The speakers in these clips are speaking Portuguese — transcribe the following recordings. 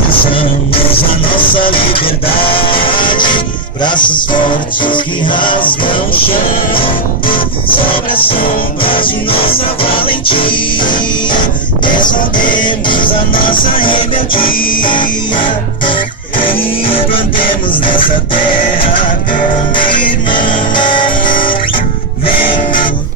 Pensamos a nossa liberdade, braços fortes que rasgam o chão, sobre as sombras de nossa valentia, escondemos a nossa rebeldia e plantemos nessa terra como irmãos. Vem,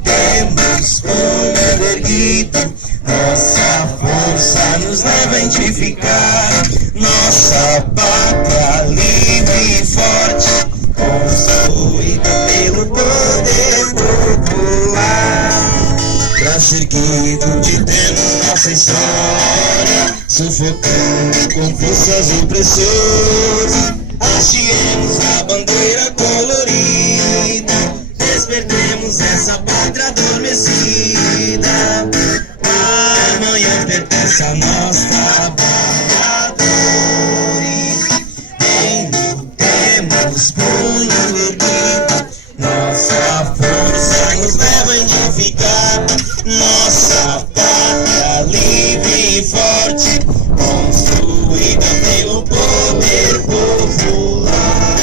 temos punho erguido, nossa força nos leva a identificar nossa pátria livre e forte, construída pelo poder popular. Braço erguido ditemos nossa história, sufocando com forças opressoras. Hasteemos a bandeira colorida, despertemos essa pátria adormecida. Amanhã pertence a nós, trabalhadores. Temos punho erguido, nossa força nos leva a identificar nossa pátria livre e forte, construída pelo poder popular.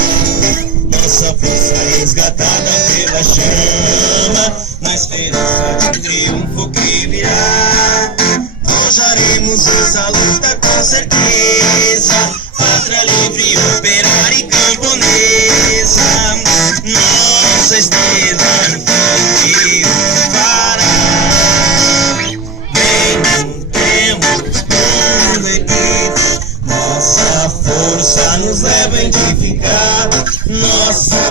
Nossa força resgatada pela chama, na esperança de um triunfo que virá. Forjaremos essa luta com certeza, pátria livre, operária e camponesa. Nossa estrela infantil fará. Bem, temos punho erguido, nossa força nos leva a identificar nossa